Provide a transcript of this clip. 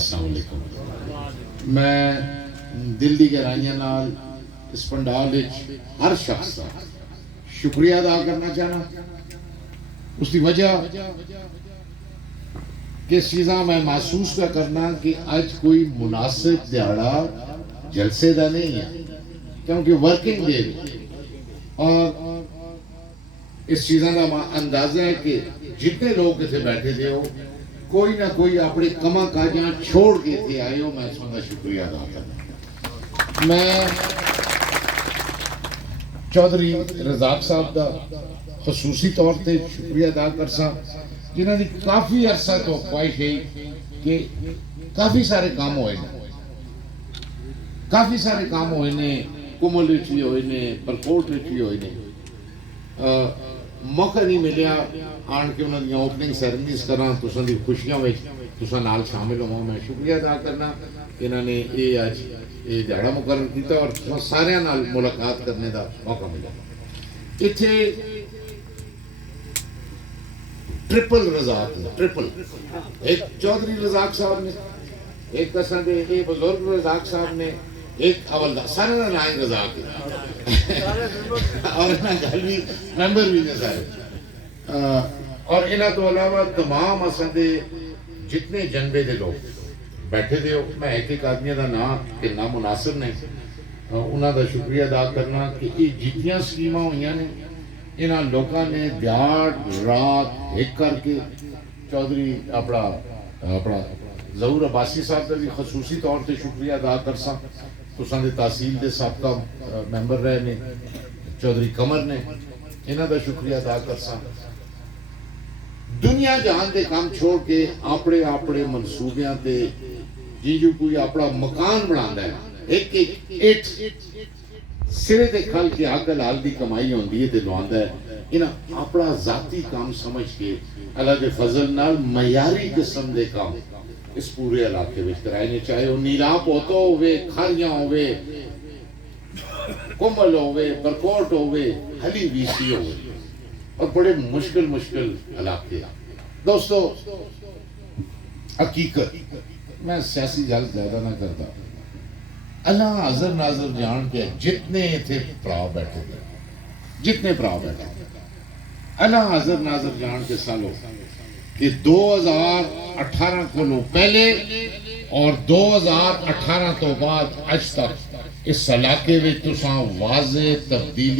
السلام علیکم. میں دل دی گہرائیاں نال اس پنڈال وچ ہر شخص کا شکریہ ادا کرنا چاہنا. اس کی وجہ کہ چیزاں میں محسوس پہ کرنا کہ اج کوئی مناسب دیہڑا جلسے دا نہیں ہے کیونکہ ورکنگ ڈے اور اس چیزاں کا اندازہ ہے کہ جتنے لوگ اتنے بیٹھے تھے وہ کوئی نہ کوئی اپنے کما کاجاں چھوڑ کے تھے آئے ہو. میں اس کا شکریہ ادا کرنا. میں چودھری رزاق صاحب کا خصوصی طور پہ شکریہ ادا کرسا جنہوں نے کافی عرصہ تو خواہش ہے کہ کافی سارے کام ہوئے نے کمل بھی ہوئے نے پرکوٹ بھی ہوئے نے. موقع نہیں ملیا آن کے انہوں نے اوپننگ سیرمنیز کرا تساں دی خوشیاں میں تساں نال شامل ہوں. میں شکریہ ادا کرنا انہوں نے یہ اج یہ دیہڑا مقرر کیتا اور تساں سارے نال ملاقات کرنے دا موقع ملا. اتنے ٹرپل رزاق نے ٹرپل ایک چودھری رزاق صاحب نے ایک قسم دے ایک بزرگ رزاق صاحب نے ایک حوالدار سارے کا نام رزاق ہے اور گل بھی ممبر بھی نے سارے اور انہوں تو علاوہ تمام اساں جتنے جنبے دے لوگ بیٹھے دے ہو. میں ایک آدمی کا نام کہ نام مناسب نہیں انہوں کا شکریہ ادا کرنا کہ یہ جتنیاں سکیماں ہوئی نے انہاں لوگوں نے دیہڑ رات ایک کر کے چودھری اپنا ظہور عباسی صاحب کا بھی خصوصی طور پہ شکریہ ادا کرساں. تساں دے تحصیل دے سابقہ ممبر رہے نے چودھری قمر نے انہاں دا شکریہ ادا کرساں. دنیا جہان دے کام چھوڑ کے اپنے اپنے منصوبیاں تے جی جو کوئی اپنا مکان بناتا ہے ایک ایک سرے دے کھل کے عقل حال دی کمائی ہوندی ہے تے لواندا ہے. انہاں اپنا ذاتی کام سمجھ کے اللہ دے فضل نال معیاری قسم دے کام اس پورے علاقے میں کرائے نے چاہے وہ نیلا پوتو ہوئے کھاریاں ہوئے کمل ہوئے برکوٹ ہوئے ہلی ویسی ہوئے اور بڑے مشکل علاقے. دوستو حقیقت میں سیاسی گل زیادہ نہ کرتا. اللہ حاضر ناظر جان کے جتنے تھے پراؤ بیٹھے اللہ حاضر ناظر جان کے سالوں کہ 2018 کو پہلے اور 2018 تو بعد اج تک اس علاقے میں تساں واضح تبدیلی